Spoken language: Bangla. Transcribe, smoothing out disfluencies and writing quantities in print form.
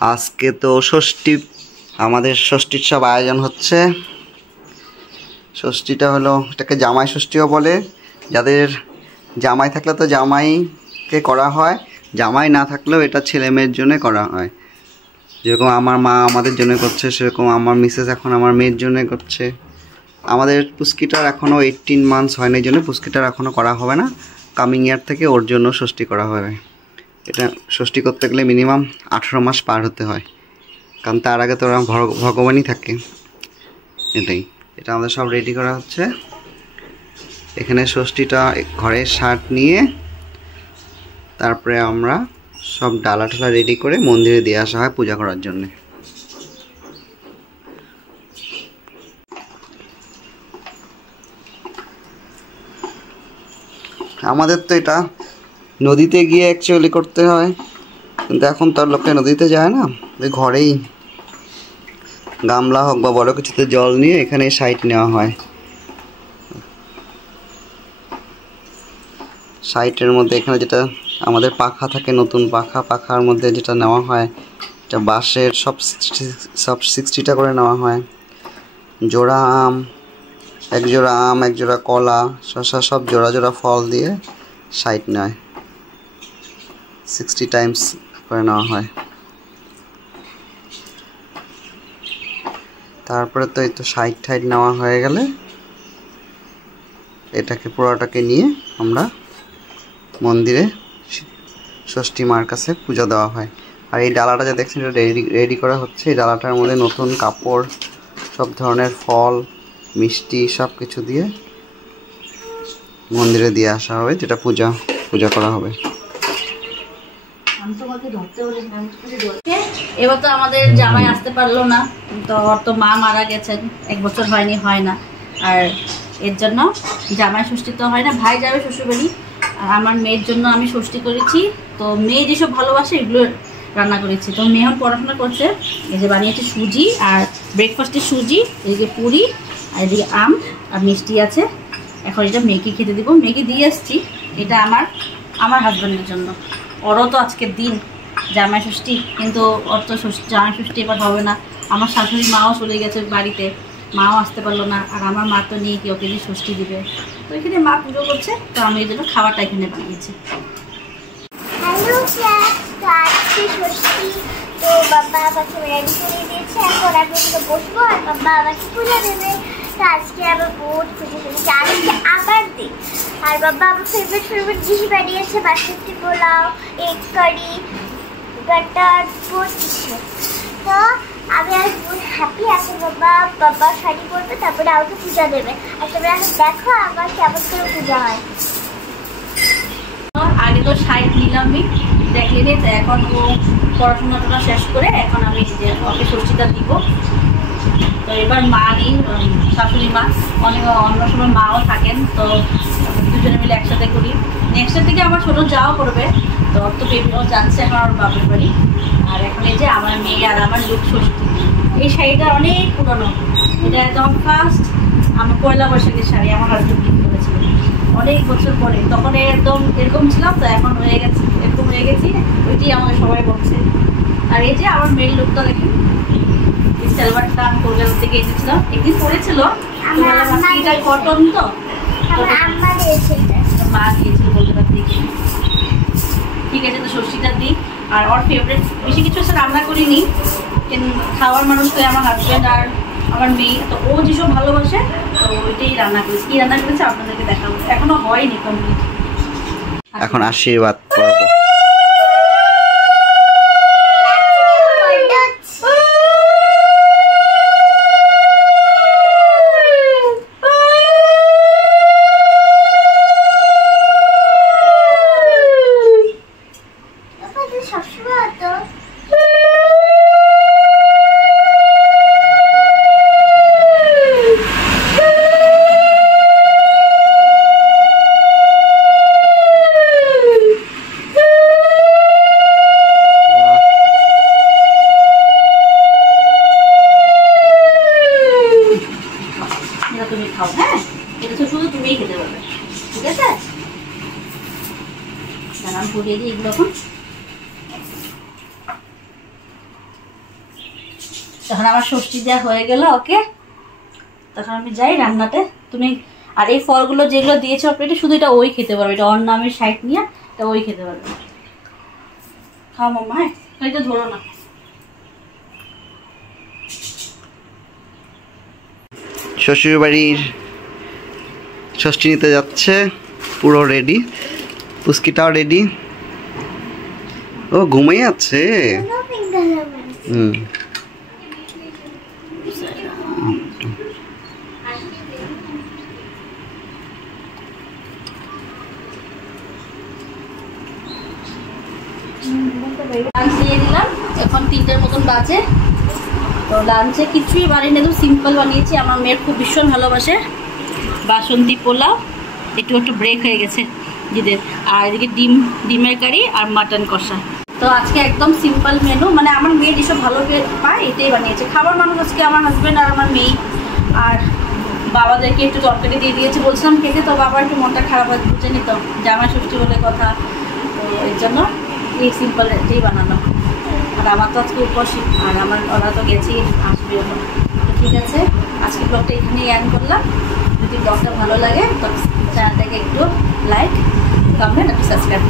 আজকে তো ষষ্ঠী, আমাদের ষষ্ঠীর সব আয়োজন হচ্ছে। ষষ্ঠীটা হলো, এটাকে জামাই ষষ্ঠীও বলে। যাদের জামাই থাকলে তো জামাইকে করা হয়, জামাই না থাকলেও এটা ছেলে মেয়ের জন্য করা হয়। যেরকম আমার মা আমাদের জন্য করছে, সেরকম আমার মিসেস এখন আমার মেয়ের জন্য করছে। আমাদের পুস্কিটার এখনও 18 মান্থস হয় না, এই জন্য পুস্কিটার এখনও করা হবে না। কামিং ইয়ার থেকে ওর জন্য ষষ্ঠী করা হবে। এটা ষষ্ঠী করতে গেলে মিনিমাম 18 মাস পার হতে হয়, কারণ তার আগে তো ওরা ভগবানই থাকে। এটাই, এটা আমাদের সব রেডি করা হচ্ছে। এখানে ষষ্ঠীটা ঘরে শার্ট নিয়ে তারপরে আমরা সব ডালা ঠালা রেডি করে মন্দিরে দিয়ে আসা হয় পূজা করার জন্য। আমাদের তো এটা নদীতে গিয়ে অ্যাকচুয়ালি করতে হয়, কিন্তু এখন তো আর লোকে নদীতে যায় না, ওই ঘরেই গামলা হোক বা বড় কিছুতে জল নিয়ে এখানে সাইট নেওয়া হয়। সাইটের মধ্যে এখানে যেটা আমাদের পাখা থাকে, নতুন পাখার মধ্যে যেটা নেওয়া হয়, এটা বাঁশের সব 60টা করে নেওয়া হয়। জোড়া আম, এক জোড়া আম, এক জোড়া কলা, শসা, সব জোড়া জোড়া ফল দিয়ে সাইট নেয়। 60 টাইমস করে নেওয়া হয়। তারপরে তো এই তো সাইট নেওয়া হয়ে গেলে এটাকে পুরোটাকে নিয়ে আমরা মন্দিরে ষষ্ঠী মার কাছে পূজা দেওয়া হয়। আর এই ডালাটা যা দেখছেন, এটা রেডি করা হচ্ছে। এই ডালাটার মধ্যে নতুন কাপড়, সব ধরনের ফল, মিষ্টি সব কিছু দিয়ে মন্দিরে দিয়ে আসা হবে, যেটা পূজা করা হবে। এবার তো আমাদের জামাই আসতে পারলো না, তো ওর তো মা মারা গেছেন, 1 বছর হয়নি, হয় না। আর এর জন্য জামাই ষষ্ঠী তো হয় না, ভাই যাবে শ্বশুরবাড়ি। আর আমার মেয়ের জন্য আমি ষষ্ঠী করেছি। তো মেয়ে যেসব ভালোবাসে এগুলো রান্না করেছি। তো মেয়ে এখন পড়াশোনা করছে। এই যে বানিয়েছি সুজি, আর ব্রেকফাস্টে সুজি, এদিকে পুরি, আর এদিকে আম আর মিষ্টি আছে। এখন এটা মেয়েকে খেতে দিব। মেয়েকে দিয়ে আসছি। এটা আমার হাজব্যান্ডের জন্য। ওরও তো আজকের দিন জামাই ষষ্ঠী, কিন্তু ওর তো জামাই ষষ্ঠী এবার হবে না। আমার শাশুড়ি মাও চলে গেছে বাড়িতে, মাও আসতে পারলো না। আর আমার মা তো নিয়ে কি ওকে দিয়ে ষষ্ঠী দিবে, তো এখানে মা পুজো করছে। তো আমি এই জন্য খাবারটা এখানে বানিয়েছি। তো বাবা আমাকে রেডি করে দিয়েছে, এখন আমি ওকে বসবো আর বাবা আমাকে পূজা দেবে। তো আজকে আমার বহুত খুশি হয়েছে, আজকে আবার দিই। আর বাবা আমার ফেভারিট ডিশ বানিয়েছে, বাসন্তী পোলাও, এগ কারি, বাটার, বহুত কিছু। তো আমি আজ বহুত হ্যাপি। এখন বাবা শাড়ি পরবে, তারপরে আমাকে পূজা দেবে। আর তোমরা এখন দেখো আমার কেমন করে পূজা হয়। আগে তো সাইড নিলামই, দেখলে নি। তো এখন ও পড়াশোনাটা শেষ করে এখন আমি যে ওকে ষষ্ঠীটা দিব। তো এবার মা নেই, শাশুড়ি মা, অন্য সময় মাও থাকেন। তো দুজনে মিলে একসাথে করি। নেক্সটের থেকে আমার ছোটো যাওয়া করবে। তো ওর তো বেবিও যাচ্ছে এখন ওর বাপের বাড়ি। আর এখন এই যে আমার মেয়ে আর আমার লোক ষষ্ঠী। এই শাড়িটা অনেক পুরনো, এটা একদম ফার্স্ট আমার পয়লা বৈশাখের শাড়ি আমার হাজবেন্ড গিফট করেছিল অনেক বছর পরে। তখন একদম এরকম ছিলাম, তো এখন হয়ে গেছে এরকম হয়ে গেছি, ওইটাই আমাকে সবাই বলছে। আর এই যে আমার মেয়ের লোকটা দেখেন, এই সালোয়ারটা আমি কলকাতা থেকে এসেছিলাম, একদিন পরেছিল, কটন তো মা দিয়েছিল কলকাতা থেকে। ঠিক আছে, তো ষষ্ঠীটা দিই। আর ওর ফেভারিট বেশি কিছু এসে রান্না করিনি, খাওয়ার মানুষ তো আমার হাজব্যান্ড আর আমার মেয়ে। তো ও যেসব ভালোবাসে, তো ওইটাই রান্না করেছি। কি রান্না করেছে আপনাদেরকে দেখাবো, এখনো হয়নি কমপ্লিট। এখন আশীর্বাদ করবো। তখন আমার ষষ্ঠী দেওয়া হয়ে গেল ওকে, তখন আমি যাই রান্নাতে। তুমি আর এই ফলগুলো যেগুলো দিয়েছো প্লেটে শুধু এটা ওই খেতে পারবে, এটা অন্য নামের সাইড নিয়ে এটা ওই খেতে পারবে। খাও মাম্মা, হ্যাঁ এটা ধরো না। শ্বশুর বাড়ির ষষ্ঠী নিতে যাচ্ছে, পুরো রেডি, পুস্কিটাও রেডি। ও ঘুমিয়ে আছে। হুম লাঞ্চ দিয়ে দিলাম, এখন 3টের মতন বাজে। তো লাঞ্চে কিছুই বানিয়ে একদম সিম্পল বানিয়েছি, আমার মেয়ের খুব ভীষণ ভালোবাসে। বাসন্তী পোলাও, একটু একটু ব্রেক হয়ে গেছে জিদের, আর এদিকে ডিমের কারি আর মাটন কষা। তো আজকে একদম সিম্পল মেনু, মানে আমার মেয়ে যেসব ভালো পায় এটাই বানিয়েছে। খাবার মানুষ আজকে আমার হাজব্যান্ড আর আমার মেয়ে, আর বাবাদেরকে একটু তরকারি দিয়ে দিয়েছে, বলছিলাম খেতে, তো বাবার একটু মনটা খারাপ হয়, বুঝে নিত জামাই ষষ্ঠী বলে কথা, তো এর জন্য এই সিম্পল এটাই বানানো। আর আমার তো আজকে উপসী, আর ওরা তো গেছেই, আসবে ওরা। ঠিক আছে, আজকে ব্লগটা এখানেই এন্ড করলাম। যদি ব্লগটা ভালো লাগে তো চ্যানেলটাকে একটু লাইক, কমেন্ট, একটু সাবস্ক্রাইব